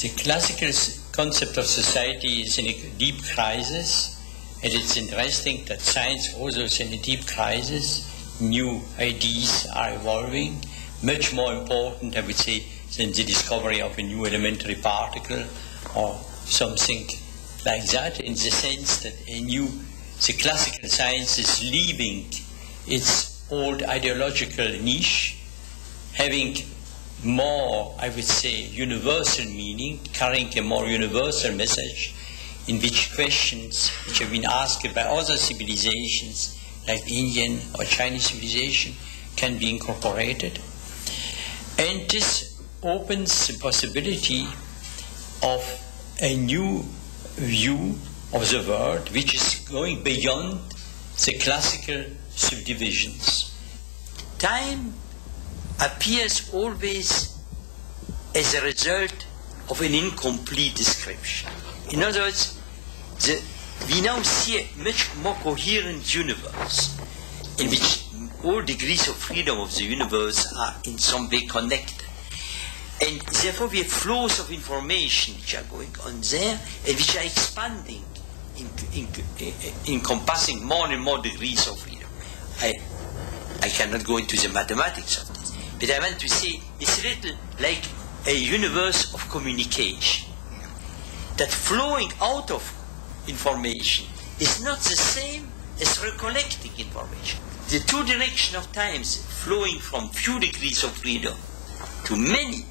The classical concept of society is in a deep crisis, and it's interesting that science also is in a deep crisis. New ideas are evolving, much more important, I would say, than the discovery of a new elementary particle or something like that, in the sense that the classical science is leaving its old ideological niche, having more, I would say, universal meaning, carrying a more universal message, in which questions which have been asked by other civilizations, like Indian or Chinese civilization, can be incorporated. And this opens the possibility of a new view of the world, which is going beyond the classical subdivisions. Time appears always as a result of an incomplete description. In other words, we now see a much more coherent universe in which all degrees of freedom of the universe are in some way connected. And therefore we have flows of information which are going on there and which are expanding, encompassing more and more degrees of freedom. I cannot go into the mathematics of this, but I want to say it's a little like a universe of communication, that flowing out of information is not the same as recollecting information. The two directions of times, flowing from few degrees of freedom to many,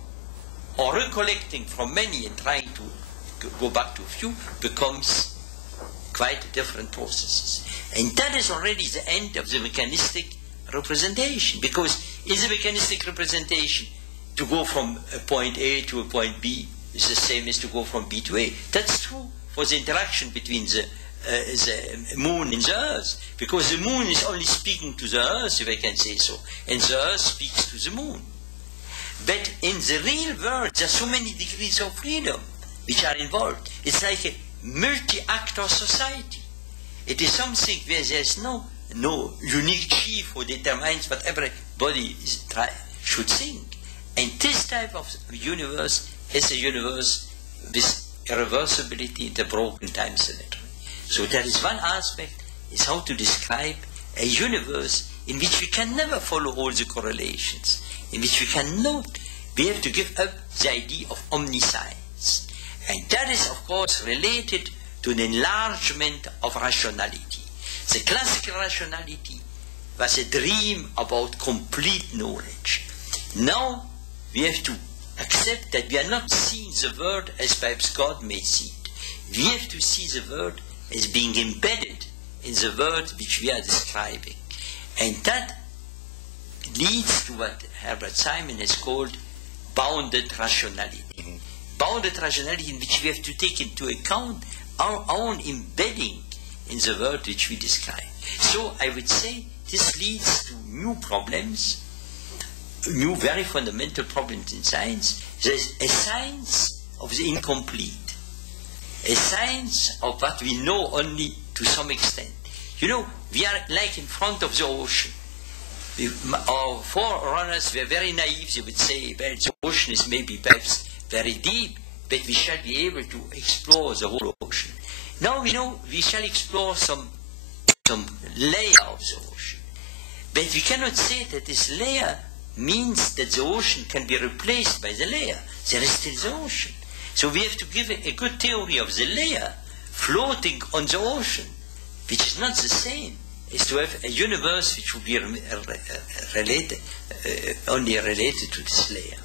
or recollecting from many and trying to go back to few, becomes quite different processes. And that is already the end of the mechanistic representation, because in the mechanistic representation, to go from a point A to a point B is the same as to go from B to A. That's true for the interaction between the moon and the earth, because the moon is only speaking to the earth, if I can say so, and the earth speaks to the moon. But in the real world, there are so many degrees of freedom which are involved. It's like a multi-actor society. It is something where there's no unique chief who determines what everybody should think. And this type of universe is a universe with irreversibility in the broken time symmetry. So that is one aspect, is how to describe a universe in which we can never follow all the correlations, in which we cannot. We have to give up the idea of omniscience. And that is, of course, related to an enlargement of rationality. The classical rationality was a dream about complete knowledge. Now we have to accept that we are not seeing the world as perhaps God may see it. We have to see the world as being embedded in the world which we are describing. And that leads to what Herbert Simon has called bounded rationality. Bounded rationality in which we have to take into account our own embedding in the world which we describe. So I would say this leads to new problems, new very fundamental problems in science. There's a science of the incomplete, a science of what we know only to some extent. You know, we are like in front of the ocean. Our forerunners were very naive. They would say, well, the ocean is maybe perhaps very deep, but we shall be able to explore the whole ocean. Now we know we shall explore some layer of the ocean. But we cannot say that this layer means that the ocean can be replaced by the layer. There is still the ocean. So we have to give a good theory of the layer floating on the ocean, which is not the same as to have a universe which will be only related to this layer.